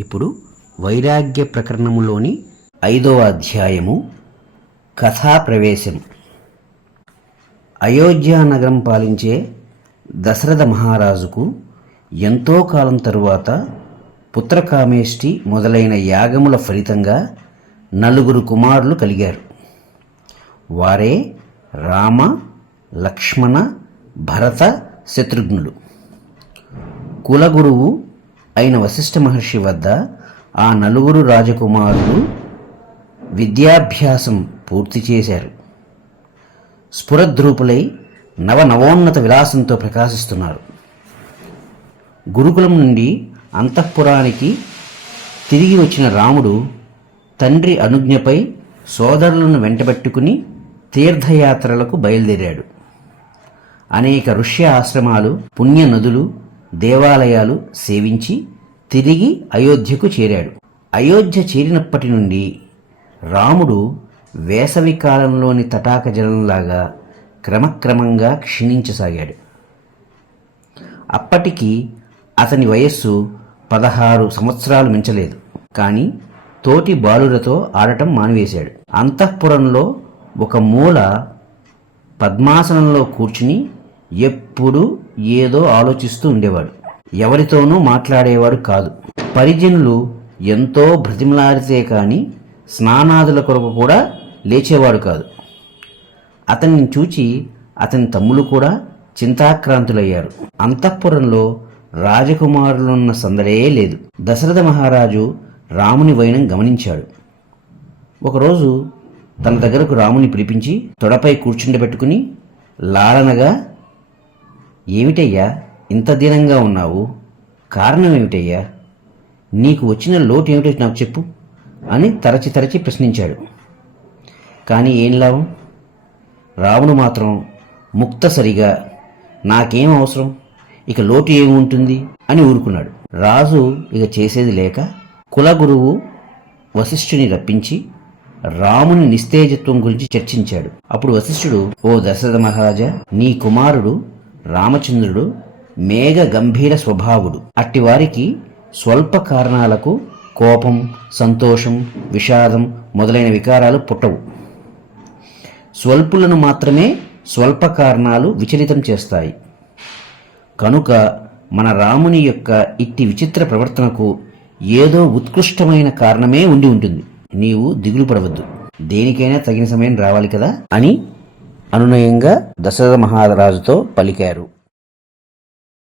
ఇప్పుడు వైరాగ్య ప్రకరణములోని 5వ అధ్యాయము కథా ప్రవేశం. అయోధ్య నగరం పాలించే దశరథ మహారాజుకు ఎంతో కాలం తరువాత పుత్రకామేష్టి మొదలైన యాగముల ఫలితంగా 4 కుమారులు కలిగారు. వారే రామ, లక్ష్మణ, భరత, శత్రుఘ్నులు. కులగురువు అయిన వశిష్ఠ మహర్షి వద్ద ఆ 4 రాజకుమారులు విద్యాభ్యాసం పూర్తి చేశారు. స్ఫురద్రూపులై నవోన్నత విలాసంతో ప్రకాశిస్తున్నారు. గురుకులం నుండి అంతఃపురానికి తిరిగి వచ్చిన రాముడు తండ్రి అనుజ్ఞపై సోదరులను వెంటబెట్టుకుని తీర్థయాత్రలకు బయలుదేరాడు. అనేక ఋష్య ఆశ్రమాలు, పుణ్య నదులు, దేవాలయాలు సేవించి తిరిగి అయోధ్యకు చేరాడు. అయోధ్య చేరినప్పటి నుండి రాముడు వేసవి కాలంలోని తటాక జలంలాగా క్రమక్రమంగా క్షీణించసాగాడు. అప్పటికి అతని వయస్సు 16 సంవత్సరాలు మించలేదు. కానీ తోటి బాలురతో ఆడటం మానివేశాడు. అంతఃపురంలో ఒక మూల పద్మాసనంలో కూర్చుని ఎప్పుడూ ఏదో ఆలోచిస్తూ ఉండేవాడు. ఎవరితోనూ మాట్లాడేవాడు కాదు. పరిజనులు ఎంతో బ్రతిమలాడితే కానీ స్నానాదుల కొరకు కూడా లేచేవాడు కాదు. అతన్ని చూచి అతని తమ్ములు కూడా చింతాక్రాంతులయ్యారు. అంతఃపురంలో రాజకుమారులున్న సందడే లేదు. దశరథ మహారాజు రాముని వైనం గమనించాడు. ఒకరోజు తన దగ్గరకు రాముని పిలిపించి తొడపై కూర్చుండబెట్టుకుని లాలనగా, "ఏమిటయ్యా ఇంత దీనంగా ఉన్నావు? కారణం ఏమిటయ్యా? నీకు వచ్చిన లోటు ఏమిటో నాకు చెప్పు" అని తరచి ప్రశ్నించాడు. కానీ ఏం లాభం? రాముడు మాత్రం ముక్తసరిగా "నాకేం అవసరం, ఇక లోటు ఏముంటుంది" అని ఊరుకున్నాడు. రాజు ఇక చేసేది లేక కులగురువు వశిష్ఠుని రప్పించి రాముని నిస్తేజత్వం గురించి చర్చించాడు. అప్పుడు వశిష్ఠుడు, "ఓ దశరథ మహారాజా, నీ కుమారుడు రామచంద్రుడు మేఘ గంభీర స్వభావుడు. అట్టివారికి స్వల్ప కారణాలకు కోపం, సంతోషం, విషాదం మొదలైన వికారాలు పుట్టవు. స్వల్పులను మాత్రమే స్వల్ప కారణాలు విచలితం చేస్తాయి. కనుక మన రాముని యొక్క ఇట్టి విచిత్ర ప్రవర్తనకు ఏదో ఉత్కృష్టమైన కారణమే ఉండి ఉంటుంది. నీవు దిగులు పడవద్దు. దేనికైనా తగిన సమయం రావాలి కదా" అని అనునయంగా దశరథ మహారాజుతో పలికారు.